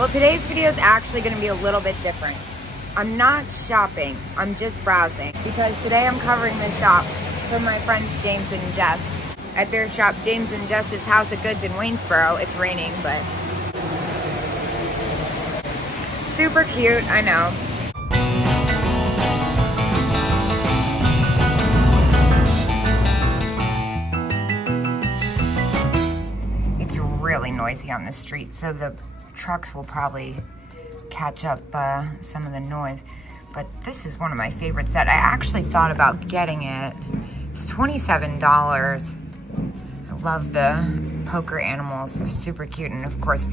Well, today's video is actually going to be a little bit different. I'm not shopping, I'm just browsing, because today I'm covering the shop for my friends James and Jess. At their shop, James and Jess's House of Goods in Waynesboro. It's raining, but super cute, I know. It's really noisy on the street, so the trucks will probably catch up some of the noise. But this is one of my favorite sets. I actually thought about getting it. It's $27. I love the poker animals. They're super cute. And of course,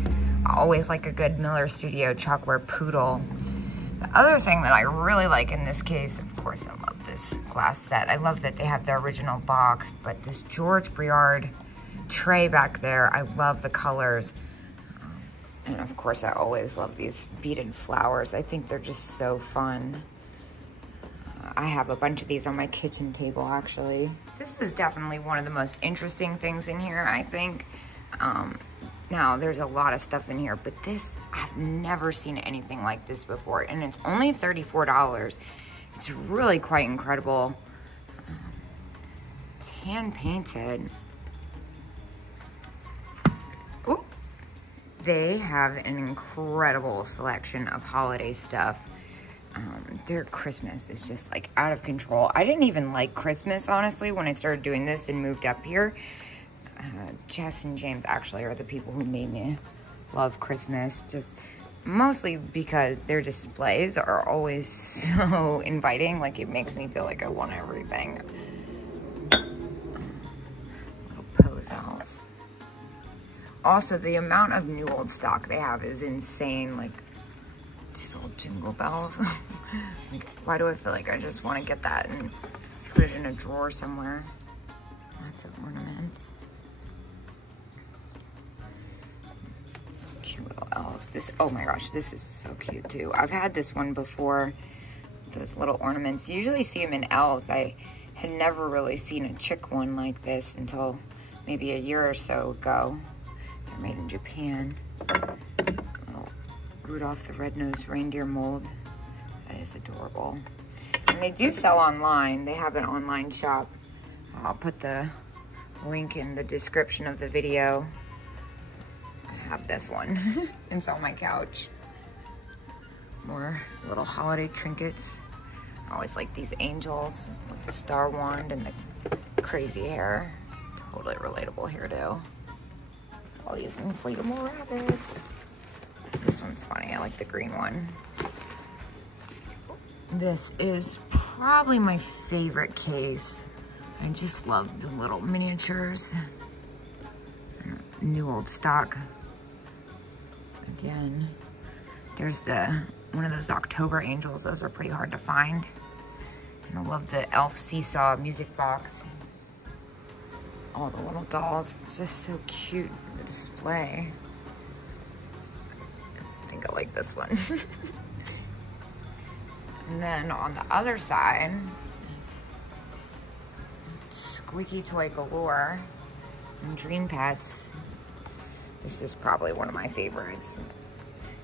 I always like a good Miller Studio chalkware poodle. The other thing that I really like in this case, of course, I love this glass set. I love that they have the original box, but this George Briard tray back there, I love the colors. And of course, I always love these beaded flowers. I think they're just so fun. I have a bunch of these on my kitchen table, actually. This is definitely one of the most interesting things in here, I think. Now, there's a lot of stuff in here, but this, I've never seen anything like this before. And it's only $34. It's really quite incredible. It's hand-painted. They have an incredible selection of holiday stuff. Their Christmas is just like out of control. I didn't even like Christmas, honestly, when I started doing this and moved up here. Jess and James actually are the people who made me love Christmas, just mostly because their displays are always so inviting. Like, it makes me feel like I want everything. Little pose owls. Also, the amount of new old stock they have is insane. Like, these old jingle bells. Like, why do I feel like I just want to get that and put it in a drawer somewhere? Lots of ornaments. Cute little elves. This, oh my gosh, this is so cute too. I've had this one before. Those little ornaments. You usually see them in elves. I had never really seen a chick one like this until maybe a year or so ago. Made in Japan. Little Rudolph the Red-Nosed Reindeer mold. That is adorable. And they do sell online. They have an online shop. I'll put the link in the description of the video. I have this one. It's on my couch. More little holiday trinkets. I always like these angels with the star wand and the crazy hair. Totally relatable hairdo. All these inflatable rabbits. This one's funny. I like the green one. This is probably my favorite case. I just love the little miniatures. New old stock. Again, there's one of those October angels. Those are pretty hard to find. And I love the elf seesaw music box. All the little dolls. It's just so cute, the display. I think I like this one. And then on the other side, Squeaky Toy Galore and Dream Pets. This is probably one of my favorites.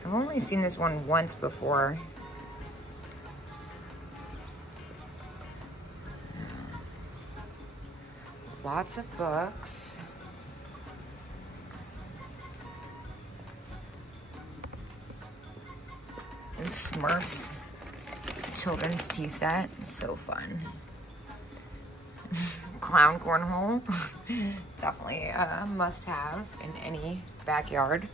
I've only seen this one once before. Lots of books. And Smurfs children's tea set. So fun. Clown cornhole. Definitely a must-have in any backyard.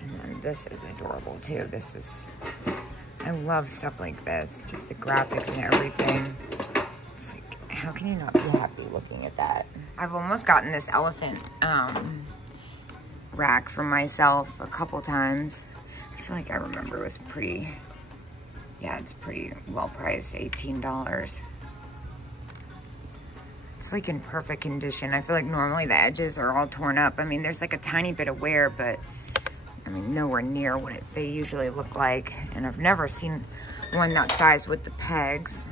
And then this is adorable too. This is, I love stuff like this. Just the graphics and everything. It's like, how can you not be happy looking at that? I've almost gotten this elephant rack for myself a couple times. I feel like I remember it was pretty, yeah, it's pretty well priced, $18. It's like in perfect condition. I feel like normally the edges are all torn up. I mean, there's like a tiny bit of wear, but I mean, nowhere near what they usually look like. And I've never seen one that size with the pegs.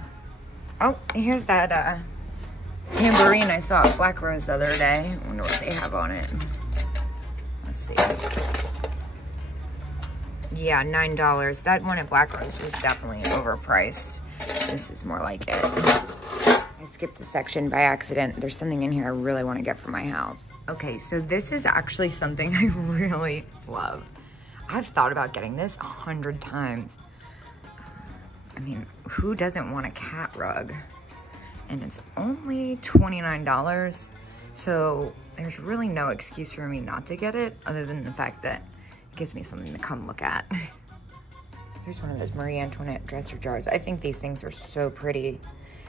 Oh, here's that tambourine I saw at Black Rose the other day. I wonder what they have on it. Let's see. Yeah, $9. That one at Black Rose was definitely overpriced. This is more like it. I skipped a section by accident. There's something in here I really want to get for my house. Okay, so this is actually something I really love. I've thought about getting this 100 times. I mean, who doesn't want a cat rug? And it's only $29. So there's really no excuse for me not to get it other than the fact that it gives me something to come look at. Here's one of those Marie Antoinette dresser jars. I think these things are so pretty.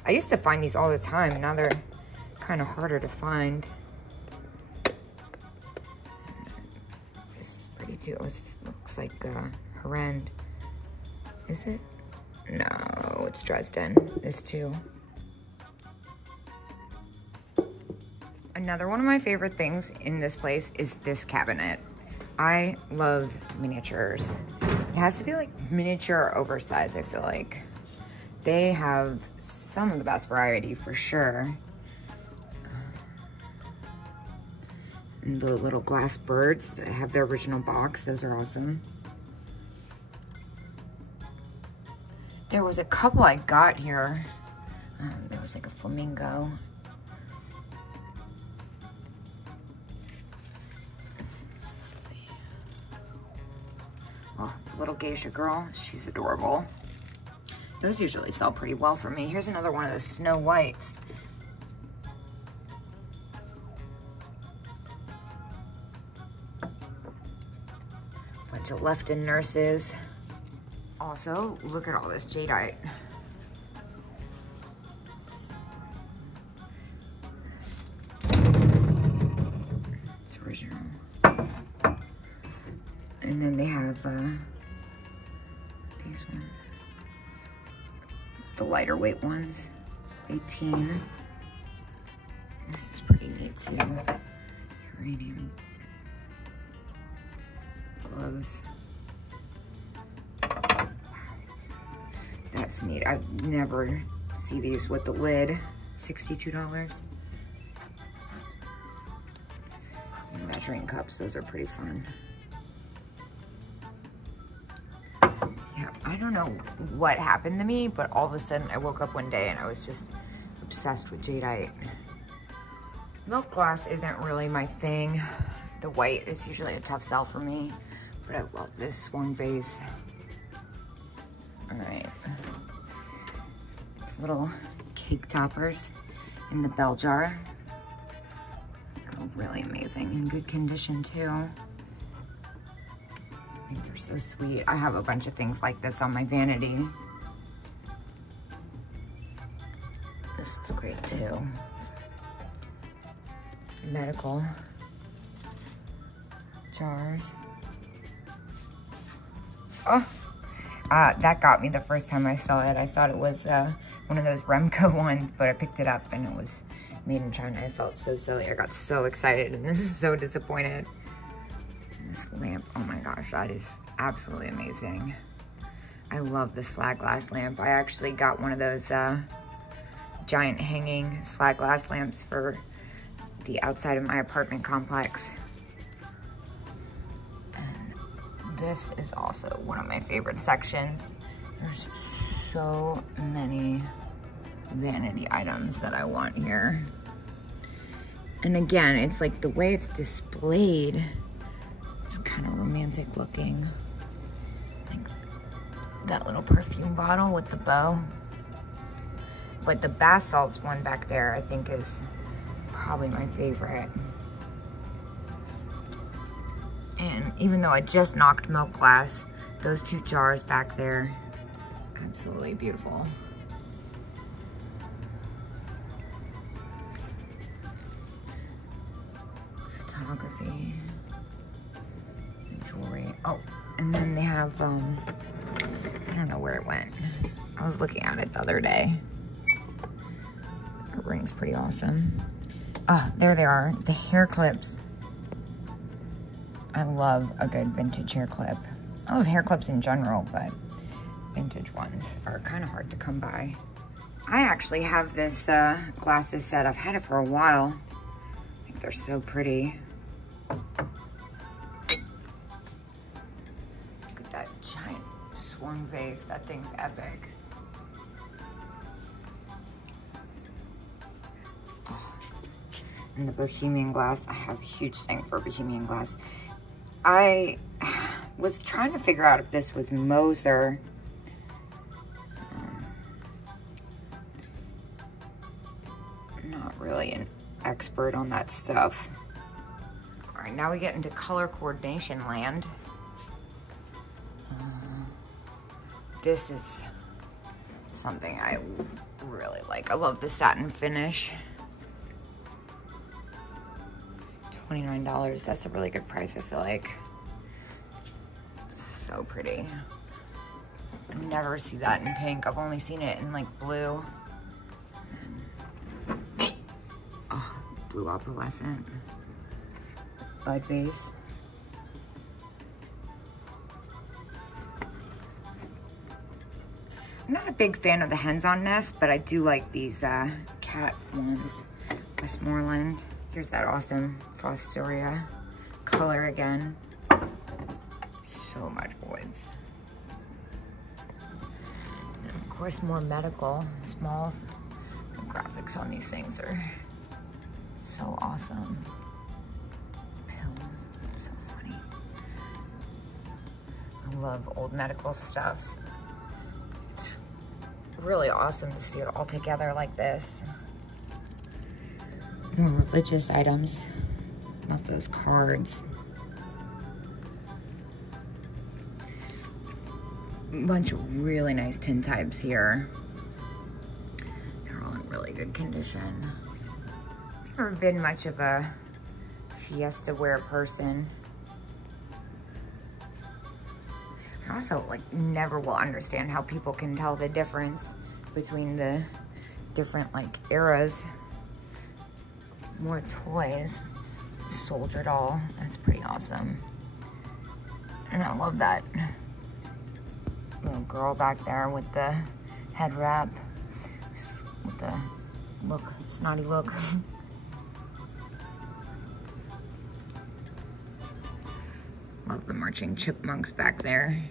I used to find these all the time, and now they're kind of harder to find. This is pretty too. It looks like Harend. Is it? No, it's Dresden. This too. Another one of my favorite things in this place is this cabinet. I love miniatures. It has to be like miniature or oversized, I feel like. They have some of the best variety for sure. And the little glass birds that have their original box, those are awesome. There was a couple I got here. There was like a flamingo. Let's see. Oh, the little geisha girl, she's adorable. Those usually sell pretty well for me. Here's another one of those Snow Whites. Bunch of Lefton nurses. Also, look at all this jadeite. It's original. And then they have these ones. The lighter weight ones, 18. This is pretty neat too. Uranium glows. That's neat. I never see these with the lid. $62. Measuring cups, those are pretty fun. Yeah, I don't know what happened to me, but all of a sudden I woke up one day and I was just obsessed with jadeite. Milk glass isn't really my thing. The white is usually a tough sell for me, but I love this swung vase. All right, little cake toppers in the bell jar. They're really amazing, in good condition too. I think they're so sweet. I have a bunch of things like this on my vanity. This is great too. Medical jars. Oh, that got me the first time I saw it. I thought it was one of those Remco ones, but I picked it up and it was made in China. I felt so silly. I got so excited and this is so disappointed. This lamp, oh my gosh, that is absolutely amazing. I love the slag glass lamp. I actually got one of those giant hanging slag glass lamps for the outside of my apartment complex. And this is also one of my favorite sections. There's so many vanity items that I want here. And again, it's like the way it's displayed, it's kind of romantic looking. Like that little perfume bottle with the bow. But the bath salts one back there, I think is probably my favorite. And even though I just knocked milk glass, those two jars back there, absolutely beautiful. Photography, and jewelry. Oh, and then they have, I don't know where it went. I was looking at it the other day. That ring's pretty awesome. Oh, there they are, the hair clips. I love a good vintage hair clip. I love hair clips in general, but vintage ones are kind of hard to come by. I actually have this glasses set. I've had it for a while. I think they're so pretty. Look at that giant swung vase. That thing's epic. Oh. And the Bohemian Glass. I have a huge thing for Bohemian Glass. I was trying to figure out if this was Moser. Not really an expert on that stuff. All right, now we get into color coordination land. This is something I really like. I love the satin finish. $29, that's a really good price, I feel like. It's so pretty. I never see that in pink. I've only seen it in like blue. Oh, blue opalescent. Bud vase. I'm not a big fan of the hens on nest, but I do like these cat ones. Westmoreland. Here's that awesome Fostoria color again. So much woods. And of course, more medical, smalls. The graphics on these things are so awesome. Pills, so funny. I love old medical stuff. It's really awesome to see it all together like this. More religious items. Love those cards. A bunch of really nice tintypes here. They're all in really good condition. I've never been much of a fiesta wear person. I also never will understand how people can tell the difference between the different eras. More toys. Soldier doll. That's pretty awesome. And I love that little girl back there with the head wrap. With the snotty look. Love the marching chipmunks back there.